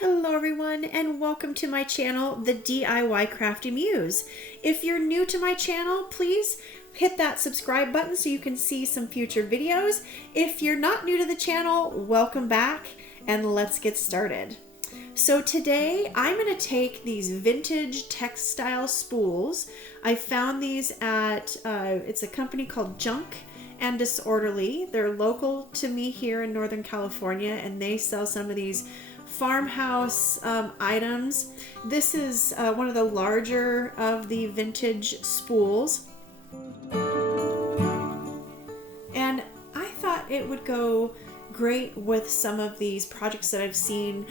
Hello everyone and welcome to my channel, The DIY Crafty Muse. If you're new to my channel, please hit that subscribe button so you can see some future videos. If you're not new to the channel, welcome back and let's get started. So today I'm going to take these vintage textile spools. I found these at, it's a company called Junk and Disorderly. They're local to me here in Northern California and they sell some of these farmhouse items. This is one of the larger of the vintage spools. And I thought it would go great with some of these projects that I've seen,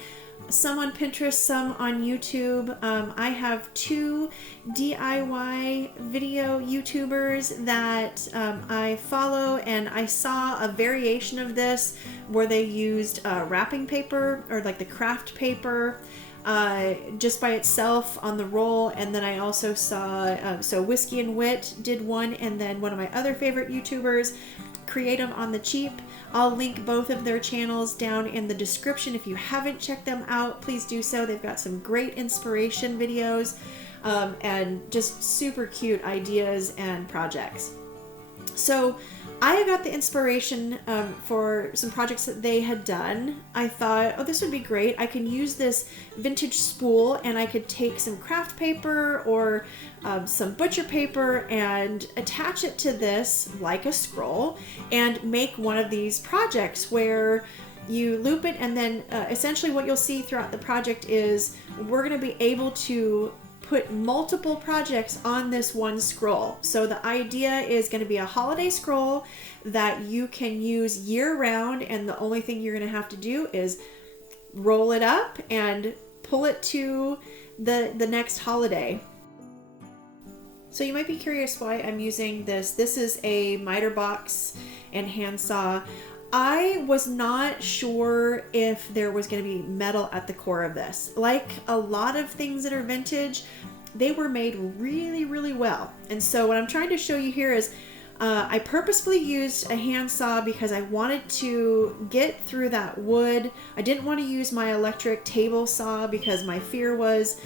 some on Pinterest, some on YouTube. I have two DIY video YouTubers that I follow, and I saw a variation of this where they used wrapping paper or like the Kraft paper just by itself on the roll. And then I also saw, so Whiskey and Wit did one, and then one of my other favorite YouTubers, Create 'em on the Cheap. I'll link both of their channels down in the description. If you haven't checked them out, please do so. They've got some great inspiration videos and just super cute ideas and projects. So I got the inspiration for some projects that they had done. I thought, oh, this would be great. I can use this vintage spool and I could take some craft paper or some butcher paper and attach it to this like a scroll and make one of these projects where you loop it, and then essentially what you'll see throughout the project is we're going to be able to put multiple projects on this one scroll. So the idea is going to be a holiday scroll that you can use year round, and the only thing you're going to have to do is roll it up and pull it to the next holiday. So you might be curious why I'm using this. This is a miter box and handsaw. I was not sure if there was going to be metal at the core of this. Like a lot of things that are vintage, they were made really, really well. And so what I'm trying to show you here is I purposefully used a handsaw because I wanted to get through that wood. I didn't want to use my electric table saw because my fear was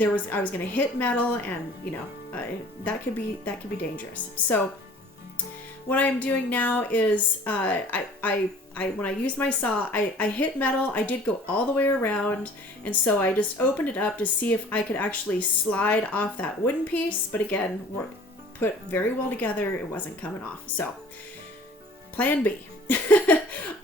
I was going to hit metal, and you know that could be dangerous. So what I'm doing now is when I used my saw, I hit metal. I did go all the way around, and so I just opened it up to see if I could actually slide off that wooden piece. But again, we're put very well together. It wasn't coming off. So plan B.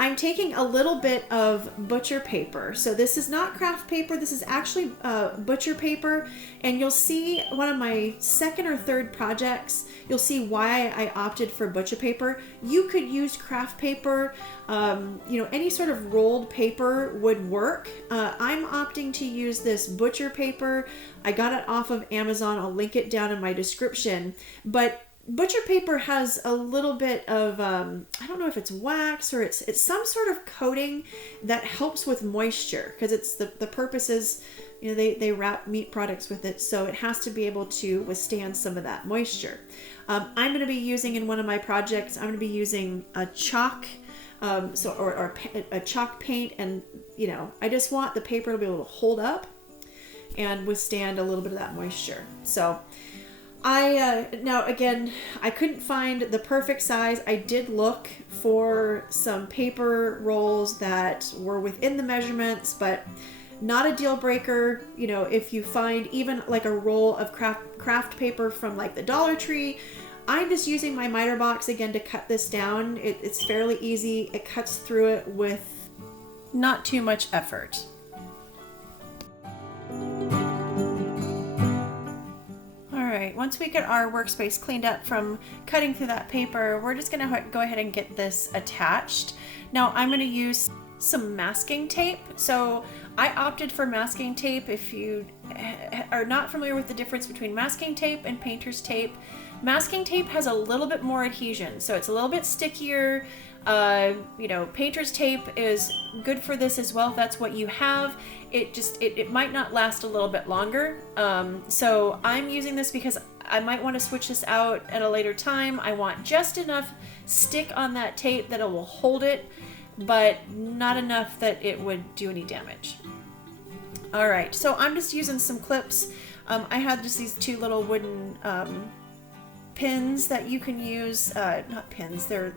I'm taking a little bit of butcher paper. So this is not craft paper. This is actually butcher paper. And you'll see one of my second or third projects, you'll see why I opted for butcher paper. You could use craft paper. Any sort of rolled paper would work. I'm opting to use this butcher paper. I got it off of Amazon. I'll link it down in my description. But butcher paper has a little bit of, I don't know if it's wax or it's some sort of coating that helps with moisture, because it's the purpose is, they wrap meat products with it, so it has to be able to withstand some of that moisture. I'm going to be using in one of my projects, I'm going to be using a chalk, or a chalk paint, and I just want the paper to be able to hold up and withstand a little bit of that moisture. So now again, I couldn't find the perfect size. I did look for some paper rolls that were within the measurements, but not a deal breaker. If you find even like a roll of craft paper from like the Dollar Tree, I'm just using my miter box again to cut this down. It's fairly easy. It cuts through it with not too much effort. Once we get our workspace cleaned up from cutting through that paper, we're just going to go ahead and get this attached. Now I'm going to use some masking tape. So I opted for masking tape. If you are not familiar with the difference between masking tape and painter's tape, masking tape has a little bit more adhesion, so it's a little bit stickier. Painter's tape is good for this as well if that's what you have. It might not last a little bit longer. So I'm using this because I might want to switch this out at a later time. I want just enough stick on that tape that it will hold it, but not enough that it would do any damage. All right, so I'm just using some clips. I had just these two little wooden pins that you can use. Not pins, they're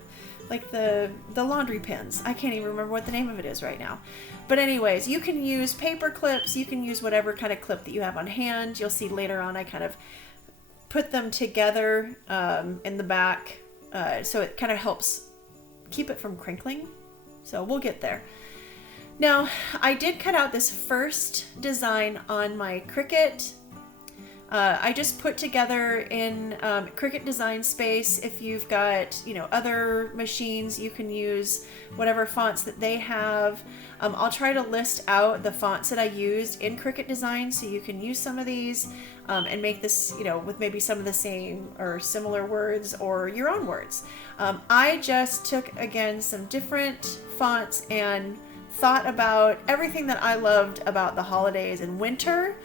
like the laundry pins. I can't even remember what the name of it is right now. But anyways, you can use paper clips. You can use whatever kind of clip that you have on hand. You'll see later on I kind of put them together in the back. So it kind of helps keep it from crinkling. So we'll get there. Now, I did cut out this first design on my Cricut. I just put together in Cricut Design Space. If you've got, other machines, you can use whatever fonts that they have. I'll try to list out the fonts that I used in Cricut Design so you can use some of these and make this, with maybe some of the same or similar words or your own words. I just took, again, some different fonts and thought about everything that I loved about the holidays and winter.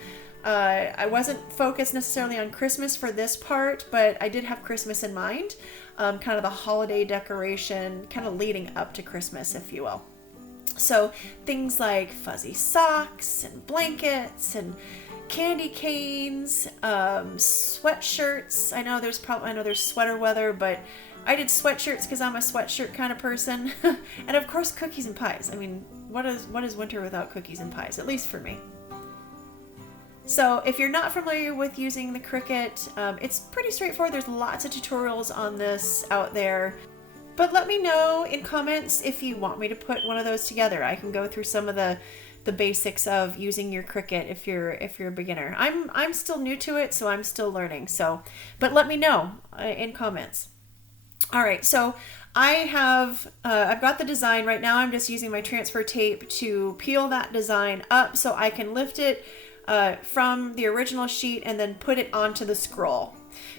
I wasn't focused necessarily on Christmas for this part, but I did have Christmas in mind, kind of the holiday decoration, kind of leading up to Christmas, if you will. So things like fuzzy socks and blankets and candy canes, sweatshirts. I know there's sweater weather, but I did sweatshirts because I'm a sweatshirt kind of person. And of course, cookies and pies. I mean, what is winter without cookies and pies? At least for me. So if you're not familiar with using the Cricut, it's pretty straightforward. There's lots of tutorials on this out there. But let me know in comments if you want me to put one of those together. I can go through some of the basics of using your Cricut if you're a beginner. I'm still new to it, so I'm still learning. But let me know in comments. All right, so I've got the design right now. I'm just using my transfer tape to peel that design up so I can lift it from the original sheet and then put it onto the scroll.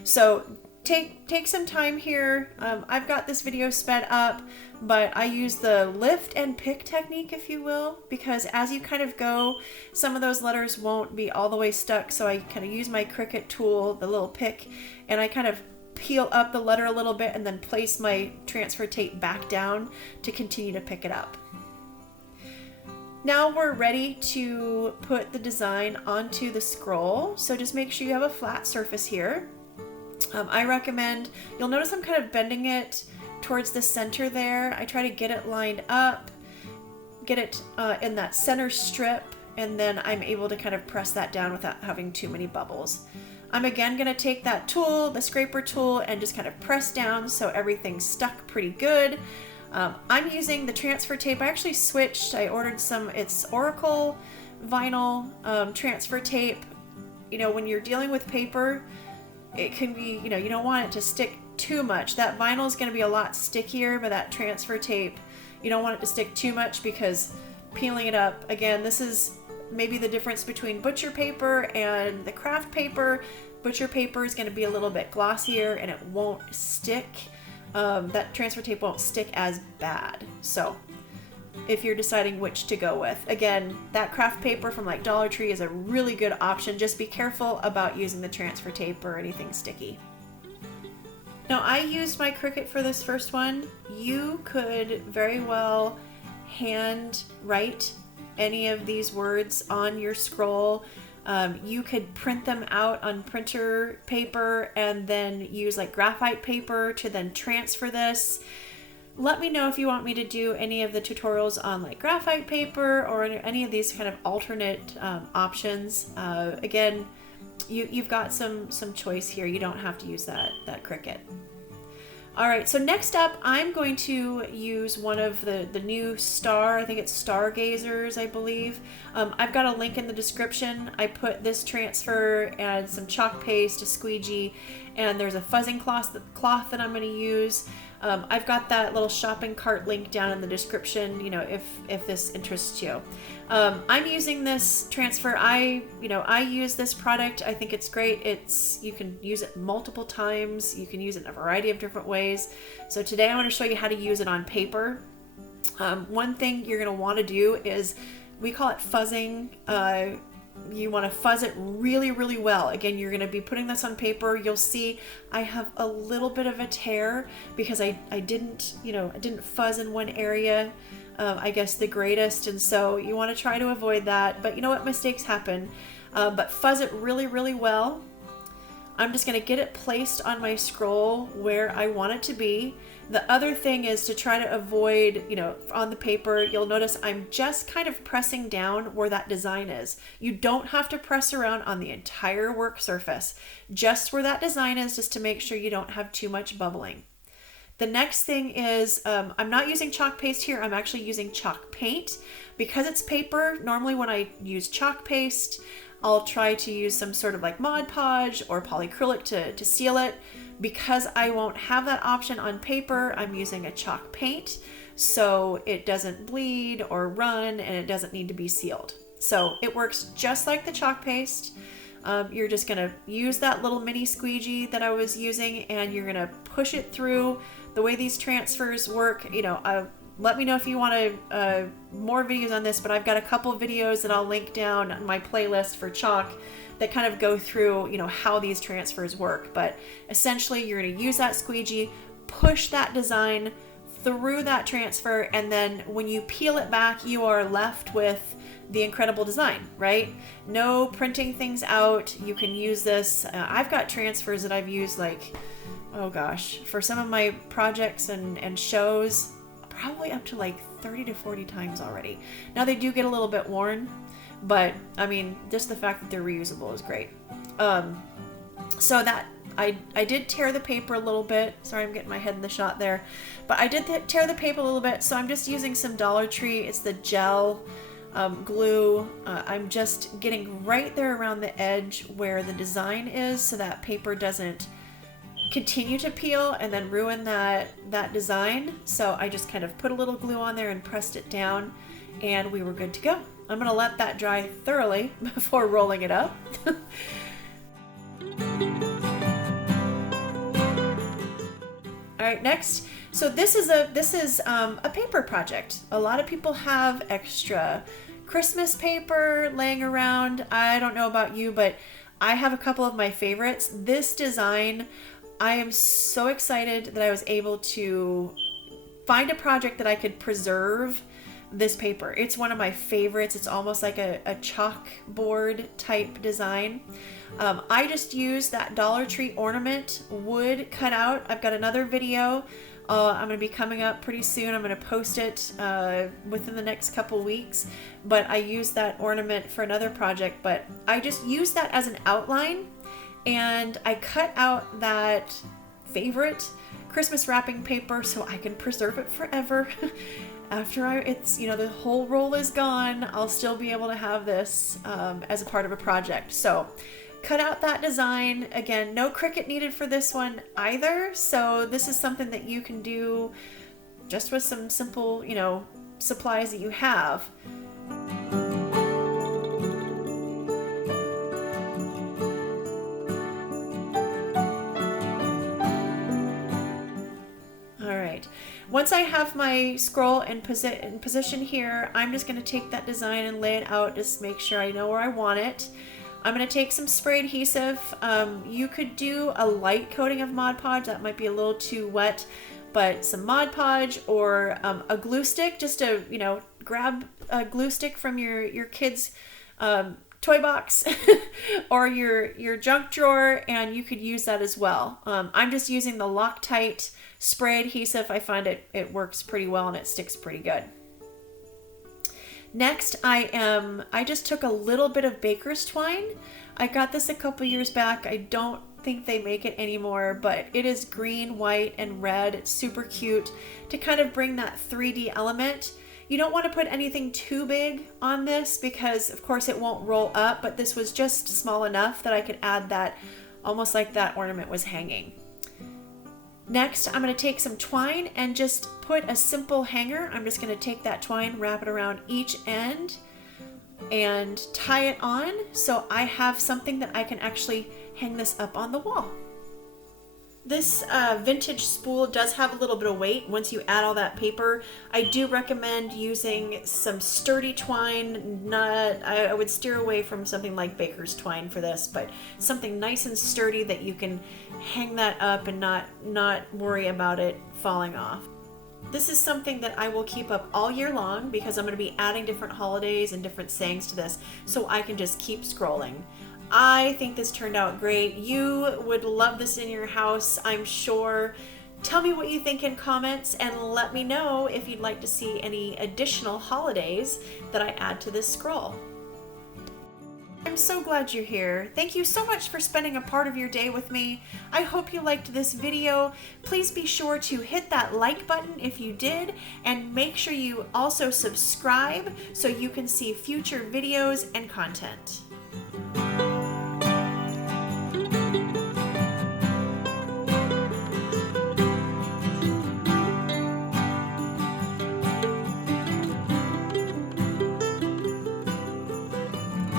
So take some time here. I've got this video sped up, but I use the lift and pick technique, if you will, because as you kind of go, some of those letters won't be all the way stuck. So I kind of use my Cricut tool, the little pick, and I kind of peel up the letter a little bit and then place my transfer tape back down to continue to pick it up. Now we're ready to put the design onto the scroll. So just make sure you have a flat surface here. I recommend, you'll notice I'm kind of bending it towards the center there. I try to get it lined up, get it in that center strip, and then I'm able to kind of press that down without having too many bubbles. I'm again going to take that tool, the scraper tool, and just kind of press down so everything's stuck pretty good. I'm using the transfer tape. I actually switched. I ordered it's Oracle vinyl transfer tape. When you're dealing with paper, it can be, you don't want it to stick too much. That vinyl is going to be a lot stickier, but that transfer tape, you don't want it to stick too much because peeling it up, again, this is maybe the difference between butcher paper and the Kraft paper. Butcher paper is going to be a little bit glossier and it won't stick. That transfer tape won't stick as bad. So if you're deciding which to go with, again, that Kraft paper from like Dollar Tree is a really good option. Just be careful about using the transfer tape or anything sticky. Now I used my Cricut for this first one. You could very well hand write any of these words on your scroll. You could print them out on printer paper and then use like graphite paper to then transfer this. Let me know if you want me to do any of the tutorials on like graphite paper or any of these kind of alternate options. Again, you've got some choice here. You don't have to use that Cricut. All right, so next up, I'm going to use one of the new I think it's Stargazers, I believe. I've got a link in the description. I put this transfer and some chalk paste, a squeegee, and there's a fuzzing cloth that I'm going to use. I've got that little shopping cart link down in the description, if this interests you. I'm using this transfer. I use this product. I think it's great. You can use it multiple times. You can use it in a variety of different ways. So today I want to show you how to use it on paper. One thing you're going to want to do is, we call it fuzzing. You want to fuzz it really, really well. Again, you're going to be putting this on paper. You'll see I have a little bit of a tear because I didn't fuzz in one area. I guess, the greatest. And so you want to try to avoid that. But you know what? Mistakes happen. But fuzz it really, really well. I'm just going to get it placed on my scroll where I want it to be. The other thing is to try to avoid, on the paper, you'll notice I'm just kind of pressing down where that design is. You don't have to press around on the entire work surface, just where that design is, just to make sure you don't have too much bubbling. The next thing is, I'm not using chalk paste here, I'm actually using chalk paint. Because it's paper, normally when I use chalk paste, I'll try to use some sort of like Mod Podge or polyacrylic to seal it. Because I won't have that option on paper, I'm using a chalk paint so it doesn't bleed or run and it doesn't need to be sealed. So it works just like the chalk paste. You're just going to use that little mini squeegee that I was using and you're going to push it through. The way these transfers work, let me know if you want more videos on this, but I've got a couple of videos that I'll link down on my playlist for chalk that kind of go through, how these transfers work. But essentially, you're going to use that squeegee, push that design through that transfer, and then when you peel it back, you are left with the incredible design, right? No printing things out. You can use this. I've got transfers that I've used for some of my projects and shows, probably up to like 30 to 40 times already. Now they do get a little bit worn, but I mean, just the fact that they're reusable is great. So that I did tear the paper a little bit. Sorry, I'm getting my head in the shot there, but I did tear the paper a little bit. So I'm just using some Dollar Tree. It's the gel glue. I'm just getting right there around the edge where the design is, so that paper doesn't continue to peel and then ruin that design. So I just kind of put a little glue on there and pressed it down, and we were good to go. I'm going to let that dry thoroughly before rolling it up. All right, next. So this is a paper project. A lot of people have extra Christmas paper laying around. I don't know about you, but I have a couple of my favorites. This design, I am so excited that I was able to find a project that I could preserve this paper. It's one of my favorites. It's almost like a chalkboard type design. I just used that Dollar Tree ornament wood cut out. I've got another video I'm going to be coming up pretty soon. I'm going to post it within the next couple weeks, but I used that ornament for another project, but I just used that as an outline, and I cut out that favorite Christmas wrapping paper so I can preserve it forever. After the whole roll is gone, I'll still be able to have this as a part of a project. So cut out that design. Again, no Cricut needed for this one either. So this is something that you can do just with some simple, supplies that you have. Once I have my scroll in position here, I'm just going to take that design and lay it out, just make sure I know where I want it. I'm going to take some spray adhesive. You could do a light coating of Mod Podge. That might be a little too wet, but some Mod Podge or a glue stick, just to, grab a glue stick from your kid's toy box or your junk drawer, and you could use that as well. I'm just using the Loctite spray adhesive. I find it works pretty well and it sticks pretty good. Next, I just took a little bit of baker's twine. I got this a couple years back. I don't think they make it anymore, but it is green, white, and red. It's super cute to kind of bring that 3D element. You don't want to put anything too big on this because of course it won't roll up, but this was just small enough that I could add that almost like that ornament was hanging. Next, I'm going to take some twine and just put a simple hanger. I'm just going to take that twine, wrap it around each end, and tie it on so I have something that I can actually hang this up on the wall. This vintage spool does have a little bit of weight once you add all that paper. I do recommend using some sturdy twine. I would steer away from something like baker's twine for this, but something nice and sturdy that you can hang that up and not worry about it falling off. This is something that I will keep up all year long because I'm going to be adding different holidays and different sayings to this, so I can just keep scrolling. I think this turned out great. You would love this in your house, I'm sure. Tell me what you think in comments and let me know if you'd like to see any additional holidays that I add to this scroll. I'm so glad you're here. Thank you so much for spending a part of your day with me. I hope you liked this video. Please be sure to hit that like button if you did, and make sure you also subscribe so you can see future videos and content.